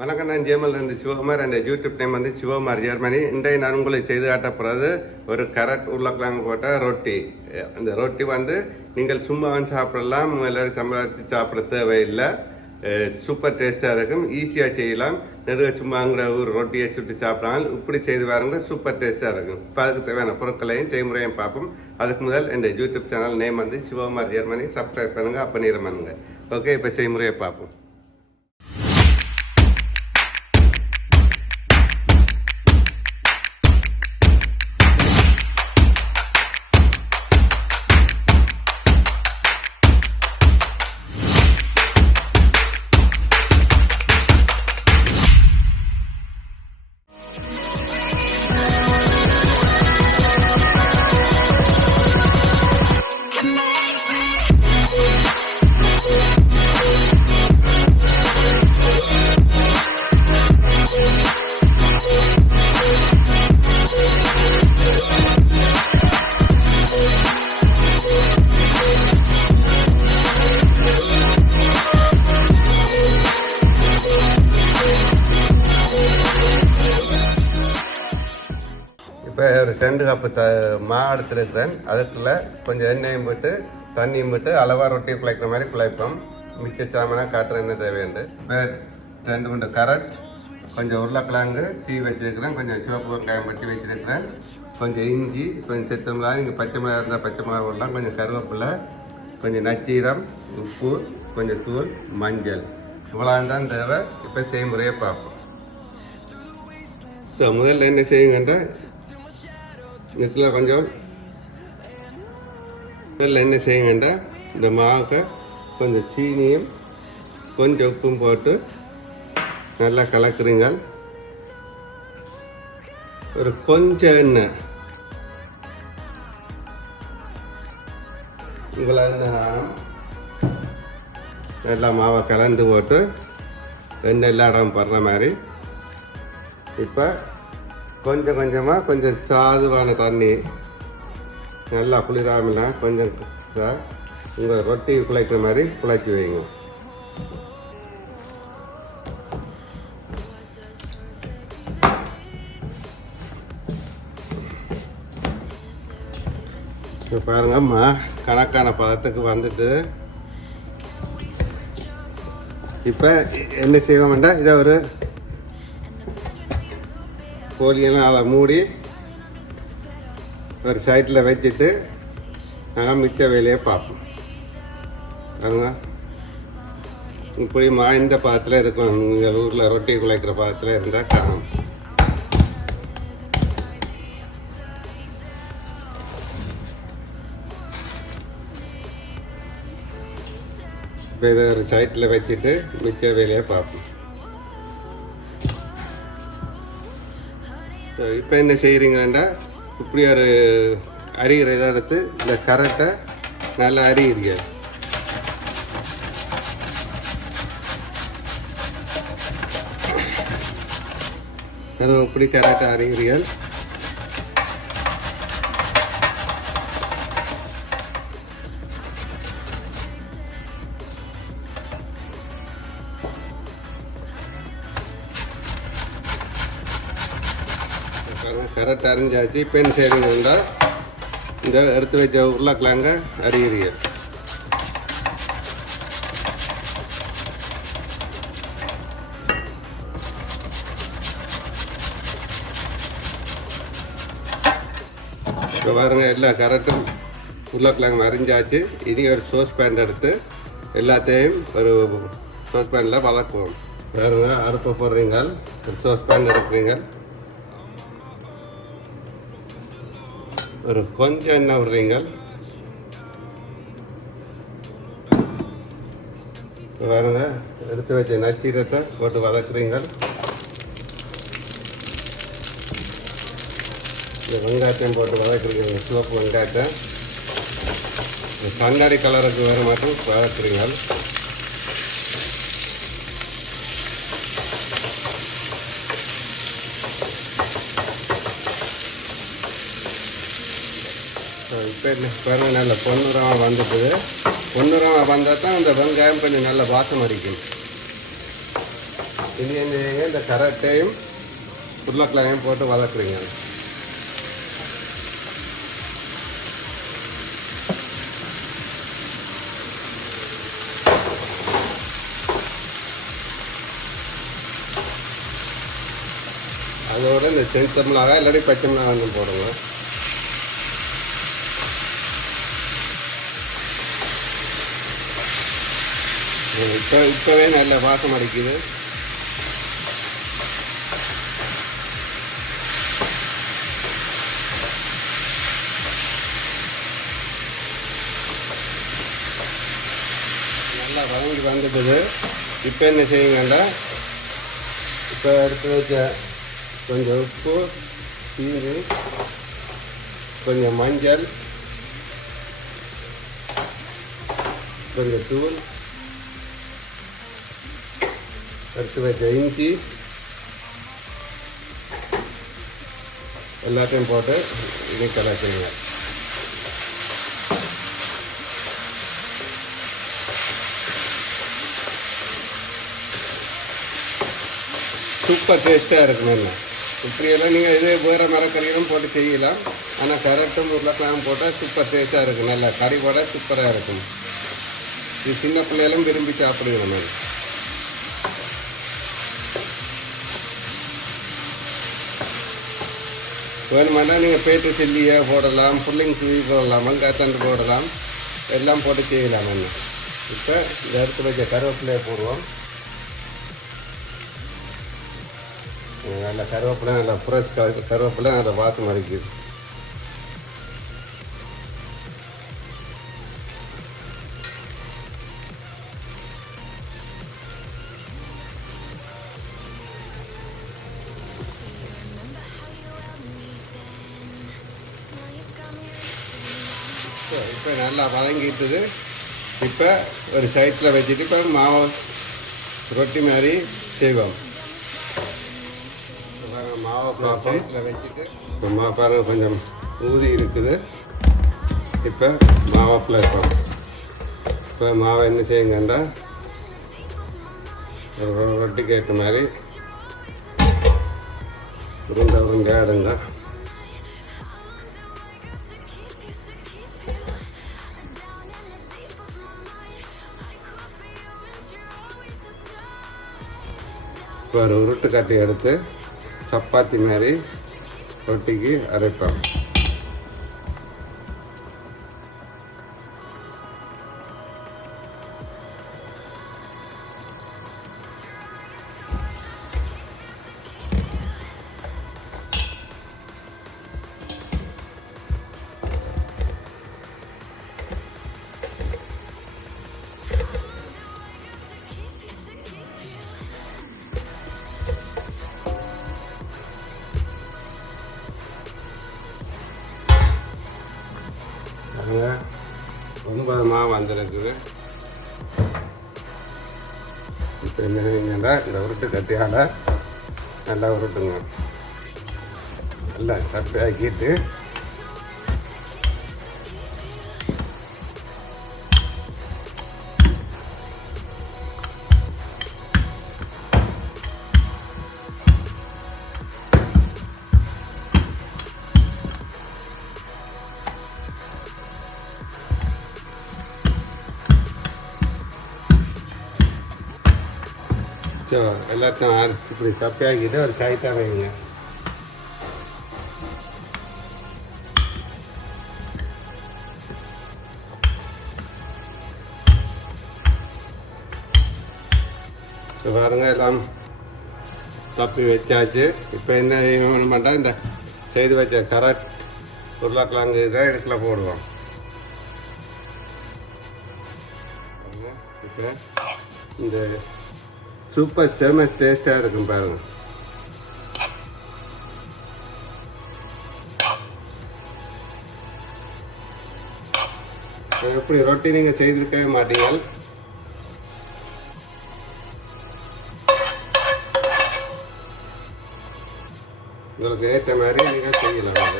வணக்கம், நான் ஜேமல்லேருந்து சிவகுமார். அந்த யூடியூப் நேம் வந்து சிவகுமார் ஜெர்மனி. இன்றைய நான் உங்களுக்கு செய்து காட்டப்படுறது ஒரு கரட் உருளைக்கிழங்கு போட்ட ரொட்டி. அந்த ரொட்டி வந்து நீங்கள் சும்மா வந்து சாப்பிடலாம், எல்லாரும் சம்பாதிச்சு சாப்பிட தேவையில்லை. சூப்பர் டேஸ்ட்டாக இருக்கும், ஈஸியாக செய்யலாம். நெடுக சும்மாங்கிற ஒரு ரொட்டியை சுட்டு சாப்பிடலாம். இப்படி செய்து பாருங்க, சூப்பர் டேஸ்ட்டாக இருக்கும். இப்போ அதுக்கு தேவையான பொருட்களையும் செய்முறையும் பார்ப்போம். அதுக்கு முதல் இந்த யூடியூப் சேனல் நேம் வந்து சிவகுமார் ஜெர்மனி. சப்ஸ்கிரைப் பண்ணுங்கள், அப்போ நீரம் பண்ணுங்க. ஓகே, இப்போ செய்முறையை பார்ப்போம். இப்போ ஒரு 2 கப்பு மாவு எடுத்துருக்கிறேன். அதுக்குள்ளே கொஞ்சம் எண்ணெயும் போட்டு தண்ணியும் போட்டு அளவாக ரொட்டி குழைக்கிற மாதிரி குழைப்போம். மிச்ச சாமானாக காட்டுற என்ன தேவையுண்டு. இப்போ 2 குண்டு கரட், கொஞ்சம் உருளைக்கிழங்கு சீவி வச்சுருக்கிறேன், கொஞ்சம் சிவப்பு வெங்காயம் பட்டி வச்சுருக்கிறேன், கொஞ்சம் இஞ்சி, கொஞ்சம் செத்த மிளகா, நீங்கள் பச்சை மிளகா இருந்தால் பச்சை மிளகா போடலாம், கொஞ்சம் கருவேப்பிலை, கொஞ்சம் நச்சீரம், உப்பு, கொஞ்சம் தூள், மஞ்சள். இவ்வளோ தான் தேவை. இப்போ செய்முறையை பார்ப்போம். ஸோ முதல்ல என்ன செய்யுங்கன்ற இதில் கொஞ்சம் முதல்ல என்ன செய்யுங்கண்டா இந்த மாவுக்கு கொஞ்சம் சீனியும் கொஞ்சம் உப்பும் போட்டு நல்லா கலக்குறீங்க. ஒரு கொஞ்சம் எண்ணெய் உங்களை நல்லா மாவை கலந்து போட்டு எண்ணெய் எல்லா இடம் படுற மாதிரி. இப்போ கொஞ்சம் கொஞ்சமாக கொஞ்சம் சாதுவான தண்ணி, நல்லா குளிராமல கொஞ்சம் உங்கள் ரொட்டி குழைக்கிற மாதிரி குழைச்சி வைங்க. இப்போ பாருங்கம்மா, கணக்கான பதத்துக்கு வந்துட்டு இப்போ என்ன செய்வோம்டா, இதை ஒரு கோழியெல்லாம் அதை மூடி ஒரு சைட்டில் வச்சுட்டு நாங்கள் மிச்ச வேலையை பார்ப்போம். பாருங்க, இப்படி இந்த பாத்திரம் இருக்கும். உங்கள் ஊரில் ரொட்டி குழைக்கிற பாத்திரம் இருந்தால் காணும். இப்போ இதை ஒரு சைட்டில் வச்சுட்டு மிச்ச வேலையை பார்ப்போம். ஸோ இப்போ என்ன செய்கிறீங்கன்னா, இப்படி ஒரு அரிகிற இதை எடுத்து இந்த கரட்டை நல்லா அரிகிறீங்க. இப்படி கரட்டை அரிகிறீர்கள். கரெக்ட் அரிஞ்சாச்சு. இப்போ என்ன செய்வீங்கன்னா, இந்த எடுத்து வச்ச உருளைக்கிழங்க அரிகிறீர்கள். இப்போ பாருங்க, எல்லா கரெக்டும் உருளைக்கிழங்கு அரிஞ்சாச்சு. இனி ஒரு சோஸ் பேன் எடுத்து எல்லாத்தையும் ஒரு சோஸ் பேனில் வதக்குவோம். பாருங்க, அடுப்பை போடுறீங்க, ஒரு சோஸ் பேன் எடுக்கிறீங்க, ஒரு கொஞ்சம் எண்ணெய் விடுறீங்க. பாருங்க, எடுத்து வச்ச நச்சீரத்தை போட்டு வதக்குறீங்க. இந்த வெங்காயத்தையும் போட்டு வதக்குறீங்க. சிவப்பு வெங்காயத்தை கண்ணாடி கலருக்கு வர மட்டும் வதக்குறீங்க. இப்போ பாருங்கள், நல்ல பொன்னிறமாக வந்துட்டுது. பொன்னிறமாக வந்தால் தான் அந்த வெங்காயம் கொஞ்சம் நல்ல வாசம் அடிக்கும். இனி என்ன செய்யுங்க, இந்த கரட்டையும் உருளைக்கிழங்கையும் போட்டு வதக்குறீங்க. அதோட இந்த செஞ்ச மிளகாய் இல்லாட்டி பச்சை மிளகாய் வந்து போடுங்க. இப்போவே நல்ல வாசம் அடிக்குது. நல்லா வதங்கி வந்துடுது. இப்போ என்ன செய்யுங்கன்னா, இப்போ எடுத்து வச்ச கொஞ்சம் உப்பு, சீனி, கொஞ்சம் மஞ்சள், கொஞ்சம் தூள், எடுத்து வச்ச இஞ்சி எல்லாத்தையும் போட்டு இனி கலக்குங்க. சூப்பர் டேஸ்ட்டாக இருக்கும். என்ன இப்படியெல்லாம் நீங்கள் இதே வேறு மரக்கறிகளும் போட்டு செய்யலாம். ஆனால் கரெக்டும் உருளைக்கிழங்கு போட்டால் சூப்பர் டேஸ்ட்டாக இருக்கும். நல்லா கறி போட சூப்பராக இருக்கும். இது சின்ன பிள்ளைகளும் விரும்பி சாப்பிடுகிற மாதிரி. வேணுமானா நீங்கள் பேட்டு சில்லியை போடலாம், புல்லிங் சுவி போடலாம், வெங்காயத்தண்டு போடலாம், எல்லாம் போட்டு செய்யலாம். என்ன இப்போ இந்த இடத்துல வச்ச கருவேப்பிலையை போடுவோம். நல்ல கருவேப்பிலை, நல்லா ஃப்ரெஷ் கருவேப்பிலை நல்லா வாசம் அடிக்குது. இப்போ நல்லா வதங்கிட்டுது. இப்போ ஒரு சைட்டில் வச்சுட்டு இப்போ மாவு ரொட்டி மாதிரி செய்வோம். மாவை சைட்டில் வச்சுட்டு இப்போ பாருங்கள் கொஞ்சம் ஊதி இருக்குது. இப்போ மாவாப்பில் வைப்போம். இப்போ மாவை என்ன செய்யுங்கண்டா, ஒரு ரொட்டிக்கு ஏற்ற மாதிரி உருண்டை எடுங்க. இப்போ ஒரு உருட்டு கட்டி எடுத்து சப்பாத்தி மாதிரி ரொட்டிக்கு அரைப்போம். ரொம்ப மாவு வந்துருக்குது. இப்போ என்ன செய்யுங்கன்னா, இந்த உருட்டு கட்டியால் நல்லா உருட்டுங்க. நல்லா சப்பையாக்கிட்டு எல்லாத்தையும் இப்படி சப்பையாக்கிட்டு ஒரு சைட்டாக வைங்க. பாருங்க எல்லாம் தப்பி வச்சாச்சு. இப்போ என்ன பண்ணால் இந்த செய்து வச்ச கரட் உருளைக்கிழங்கு இதை இதுக்குள்ள போடுவோம். இப்போ இந்த சூப்பர் செம டேஸ்டாக இருக்கும் பாருங்கள். எப்படி ரொட்டி நீங்கள் செய்திருக்கவே மாட்டீங்க. உங்களுக்கு ஏற்ற மாதிரி நீங்கள் செய்யலாம்.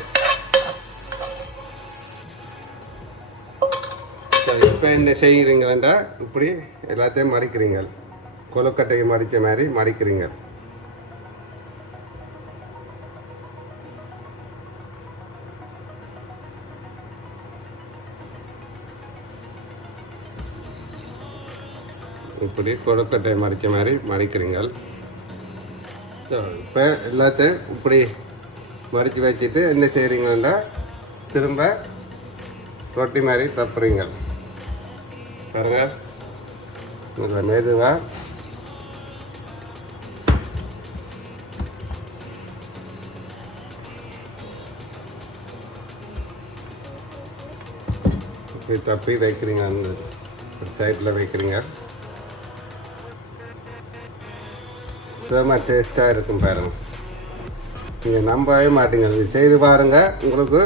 இப்போ என்ன செய்கிறீங்களா, இப்படி எல்லாத்தையும் மடிக்கிறீங்க. கொழுக்கட்டையை மடித்த மாதிரி மடிக்கிறீங்க. இப்படி கொழுக்கட்டை மடித்த மாதிரி மடிக்கிறீங்க. ஸோ இப்போ எல்லாத்தையும் இப்படி மடித்து வச்சுட்டு என்ன செய்கிறீங்கன்னா திரும்ப ரொட்டி மாதிரி தப்புறீங்க. பாருங்க, இதில் மெதுவாக இப்படி தப்பி வைக்கிறீங்க. அந்த சைடில் வைக்கிறீங்க. செம டேஸ்ட்டாக இருக்கும் பாருங்கள். நீங்கள் நம்பவே மாட்டீங்க. இது செய்து பாருங்கள், உங்களுக்கு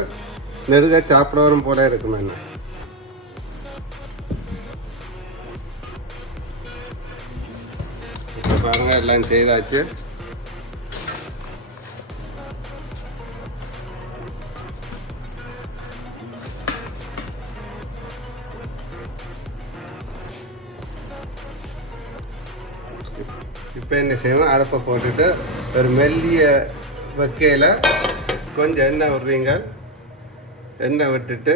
நெடுக சாப்பிடவும் போல இருக்கும். என்ன இப்போ பாருங்கள், எல்லாம் செய்தாச்சு. இப்போ என்ன செய்வோம், அடுப்பை போட்டுட்டு ஒரு மெல்லிய வைக்கையில் கொஞ்சம் எண்ணெய் விடுறீங்க. எண்ணெய் விட்டுட்டு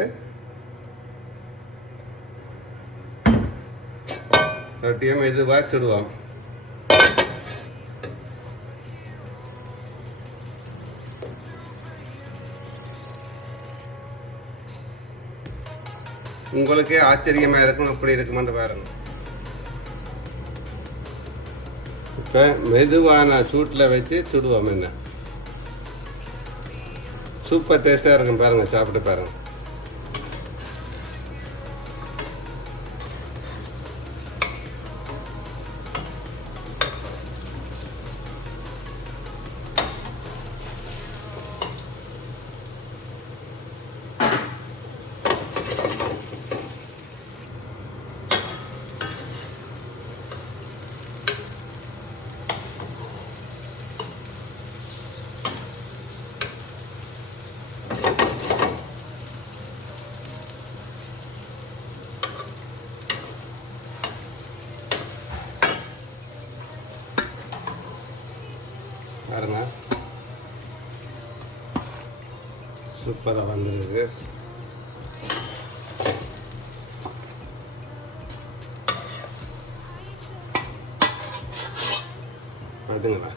ரொட்டியை மெதுவாக சுடுவோம். உங்களுக்கே ஆச்சரியமாக இருக்கும், எப்படி இருக்குமென்னு பாருங்க. இப்போ மெதுவான சூட்டில் வச்சு சுடுவோம். என்ன சூப்பர் டேஸ்ட்டாக இருக்கும் பாருங்கள், சாப்பிட்டு பாருங்கள். பாருங்க, சூப்பராக வந்துருக்கு. அதுங்களா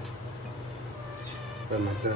இப்போ மற்ற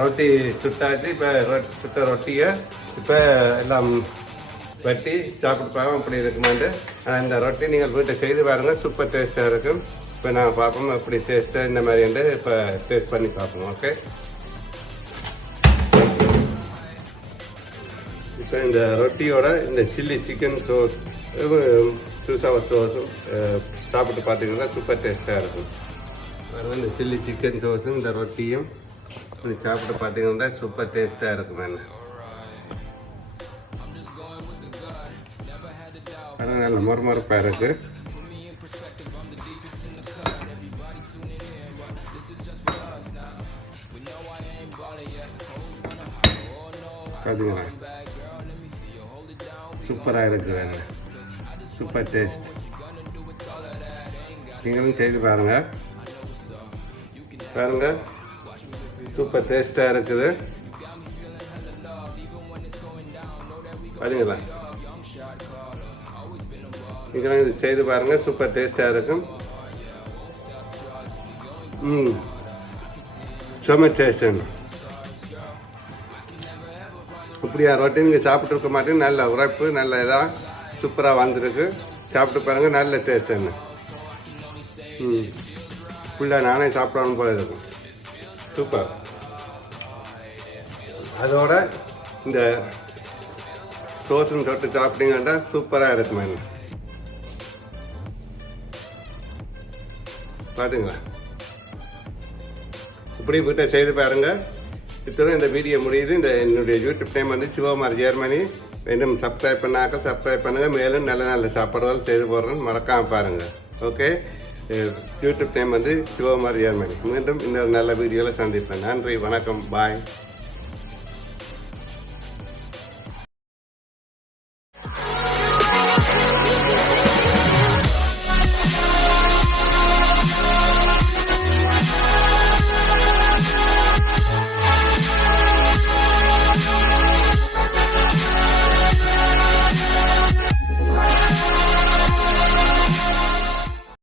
ரொட்டி சுட்டாச்சு. இப்போ சுட்ட ரொட்டியை இப்போ எல்லாம் வெட்டி சாப்பிட்டு பார்ப்போம் அப்படி இருக்குமாண்டு. ஆனால் இந்த ரொட்டி நீங்கள் வீட்டை செய்து பாருங்கள், சூப்பர் டேஸ்ட்டாக இருக்கும். இப்போ நான் பார்ப்போம் எப்படி டேஸ்ட்டாக இந்த மாதிரிண்டு இப்போ டேஸ்ட் பண்ணி பார்ப்போம். ஓகே, இப்போ இந்த ரொட்டியோட இந்த சில்லி சிக்கன் சோஸ் சூசாவ சோஸும் சாப்பிட்டு பார்த்தீங்கன்னா சூப்பர் டேஸ்ட்டாக இருக்கும். இந்த சில்லி சிக்கன் சோஸும் இந்த ரொட்டியும் இப்படி சாப்பிட்டு பார்த்தீங்கன்னா சூப்பர் டேஸ்ட்டாக இருக்கும். என்ன நல்ல மொறுமொறுப்பாக இருக்கு. பார்த்தீங்களா, சூப்பராக இருக்கு. Super taste. நீங்களும் செய்து பாருங்க. பாருங்க, சூப்பர் டேஸ்ட்டாக இருக்குது. பார்த்தீங்களா, நீங்களும் இது செய்து பாருங்கள், சூப்பர் டேஸ்ட்டாக இருக்கும். செம்ம டேஸ்ட்டு. இப்படியா ரொட்டி நீங்கள் சாப்பிட்ருக்க மாட்டேங்க. நல்ல உரைப்பு, நல்ல இதாக சூப்பராக வந்திருக்கு. சாப்பிட்டு பாருங்கள், நல்ல டேஸ்ட்டுன்னு. ஃபுல்லாக நானே சாப்பிடணும் போல இருக்கும். சூப்பர். அதோட இந்த சோஸும் தொட்டு சாப்பிட்டீங்கன்னா சூப்பராக இருக்கும். பார்த்துங்களா, இப்படி வீட்டை செய்து பாருங்கள். இத்துடன் இந்த வீடியோ முடியுது. இந்த என்னுடைய யூடியூப் நேம் வந்து சிவகுமார் ஜெர்மனி. இன்னும் சப்ஸ்கிரைப் பண்ணாக்க சப்ஸ்கிரைப் பண்ணுங்கள். மேலும் நல்ல நல்ல சாப்பாடுகள் செய்து போடுறேன்னு மறக்காமல் பாருங்கள். ஓகே, யூடியூப் நேம் வந்து சிவகுமார் ஜெர்மனி. மீண்டும் இன்னொரு நல்ல வீடியோவில் சந்திப்பேன். நன்றி, வணக்கம், பாய்.